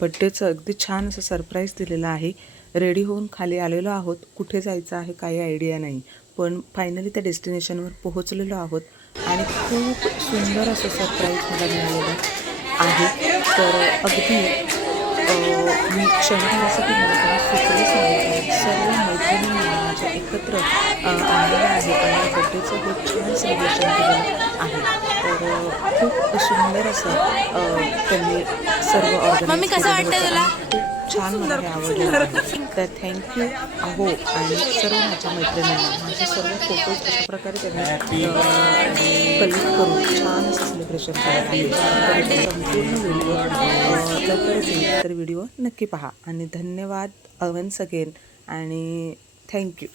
बड्डेचं अगदी छान असं सरप्राईज दिलेलं आहे. रेडी होऊन खाली आलेलो आहोत. कुठे जायचं आहे काही आयडिया नाही, पण फायनली त्या डेस्टिनेशनवर पोहोचलेलो आहोत आणि खूप सुंदर असं सरप्राईज मला मिळालेलं आहे. तर अगदी मी क्षणभरासाठी मला त्याला सुचलं सांगितलं. सर्व मैत्रिणींना माझ्या एकत्र आणलेलं आहे आणि बड्डेचं खूप छान सेलिब्रेशन केलेलं आहे. तर खूप सुंदर असं त्यांनी सर्व ऑर्गनाईज केलेलं होतं. खूप छान मला हे आवडलं आहे. तर थँक्यू अहो आणि सर्व माझ्या मैत्रिणींना. माझे सर्व फोटोज अशा प्रकारे त्यांनी कलेक्ट करून छान असं सेलिब्रेशन केलं आहे. तर संपूर्ण व्हिडिओ लवकरच येईल, तर व्हिडिओ नक्की पहा आणि धन्यवाद वन्स अगेन आणि थँक्यू.